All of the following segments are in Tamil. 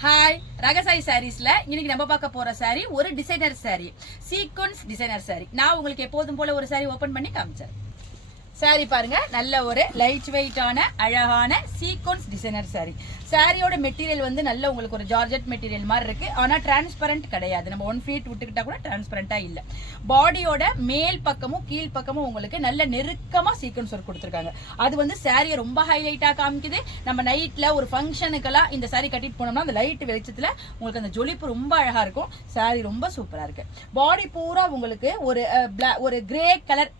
ஹாய் ரகசாய் சாரீஸ்ல இன்னைக்கு நம்ம பார்க்க போற சாரி ஒரு designer sorry, sequence designer sorry. நான் உங்களுக்கு எப்போதும் போல ஒரு சாரி ஓபன் பண்ணி காமிச்சேன். சாரி பாருங்க, நல்ல ஒரு லைட் வெயிட்டான அழகான சீக்வன்ஸ் டிசைனர் சாரி. சாரியோட மெட்டீரியல் வந்து நல்ல உங்களுக்கு ஒரு ஜார்ஜெட் மெட்டீரியல் மாதிரி இருக்கு. ஆனா டிரான்ஸ்பரண்ட் கிடையாது. நம்ம 1 ஃபீட் விட்டுக்கிட்டா கூட டிரான்ஸ்பரண்டா இல்ல. பாடியோட மேல் பக்கமும் கீழ் பக்கமும் உங்களுக்கு நல்ல நெருக்கமா சீக்வன்ஸ் ஒர்க் கொடுத்துருக்காங்க. அது வந்து சாரியை ரொம்ப ஹைலைட்டா காமிக்குது. நம்ம நைட்ல ஒரு ஃபங்க்ஷனுக்கெல்லாம் இந்த சாரி கட்டிட்டு போனோம்னா அந்த லைட் வெளிச்சத்துல உங்களுக்கு அந்த ஜொலிப்பு ரொம்ப அழகா இருக்கும். சாரி ரொம்ப சூப்பரா இருக்கு. பாடி பூரா உங்களுக்கு ஒரு கிரே கலர்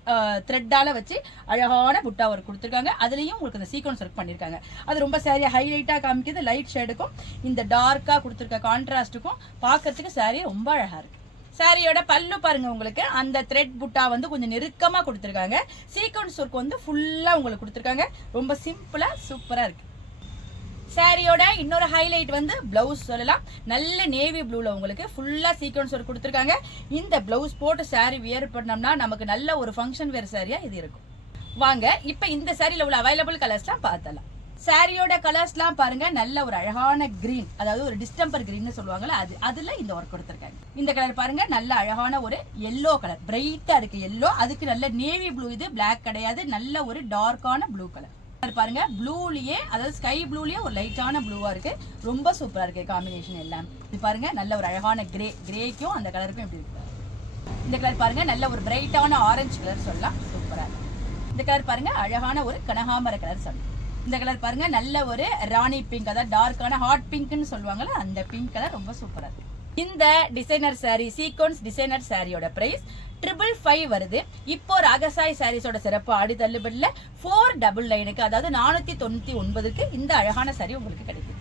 த்ரெட்டால வச்சு அழகான புட்டா ஒர்க் கொடுத்துருக்காங்க. அதுலயும் உங்களுக்கு அந்த சீக்வன்ஸ் ஒர்க் பண்ணிருக்காங்க. அது ரொம்ப சாரியா ஹைலைட்டா காமிக்குது. லைட் ஷேடுக்கும் இந்த டார்க்கா கொடுத்துருக்க கான்ட்ராஸ்டுக்கும் பாக்கிறதுக்கு சாரி ரொம்ப அழகா இருக்கு. சாரியோட பல்லு பாருங்க, உங்களுக்கு அந்த த்ரெட் புட்டா வந்து கொஞ்சம் நெருக்கமா கொடுத்துருக்காங்க. சீக்வன்ஸ் ஒர்க் வந்து ஃபுல்லா உங்களுக்கு கொடுத்துருக்காங்க. ரொம்ப சிம்பிளா சூப்பரா இருக்கு. சாரியோட இன்னொரு ஹைலைட் வந்து பிளவுஸ் சொல்லலாம். நல்ல நேவி ப்ளூல உங்களுக்கு ஃபுல்லா சீக்வன்ஸ் ஒர்க் கொடுத்துருக்காங்க. இந்த பிளவுஸ் போட்டு சாரி வியர் பண்ணோம்னா நமக்கு நல்ல ஒரு ஃபங்க்ஷன் வேர் சாரியா இது இருக்கும். வாங்க இப்ப இந்த சாரியில உள்ள அவைலபிள் கலர்ஸ்லாம் பார்த்தலாம். சாரியோட கலர்ஸ்லாம் பாருங்க, நல்ல ஒரு அழகான கிரீன், அதாவது ஒரு டிஸ்டம்பர் கிரீன் சொல்லுவாங்கல்ல, அதுல இந்த ஒர்க் கொடுத்துருக்காங்க. இந்த கலர் பாருங்க, நல்ல அழகான ஒரு எல்லோ கலர், பிரைட்டா இருக்கு எல்லோ. அதுக்கு நல்ல நேவி ப்ளூ, இது பிளாக் கிடையாது, நல்ல ஒரு டார்க்கான ப்ளூ கலர் பாருங்க. ப்ளூலயே, அதாவது ஸ்கை ப்ளூலயே ஒரு லைட்டான ப்ளூவா இருக்கு. ரொம்ப சூப்பரா இருக்கு காம்பினேஷன் எல்லாம். இது பாருங்க, நல்ல ஒரு அழகான கிரேக்கும் அந்த கலருக்கும் எப்படி இருக்கு. இந்த கலர் பாருங்க, நல்ல ஒரு பிரைட்டான ஆரஞ்சு கலர் சொல்லலாம், சூப்பரா இருக்கு. இந்த கலர் பாருங்க, அழகான ஒரு கனகாமர கலர் சொல்லலாம். இந்த கலர் பாருங்க, நல்ல ஒரு ராணி பிங்க், அதாவது டார்க்கான ஹாட் பிங்க்னு சொல்லுவாங்கல்ல, அந்த பிங்க் கலர் ரொம்ப சூப்பரா இருக்கு. இந்த டிசைனர் சாரி, சீக்வன்ஸ் டிசைனர் சாரியோட பிரைஸ் 555 வருது. இப்போ ராகசாய் சாரீஸோட சிறப்பு ஆடி தள்ளுபடியில 499, அதாவது 499க்கு இந்த அழகான சாரி உங்களுக்கு கிடைக்குது.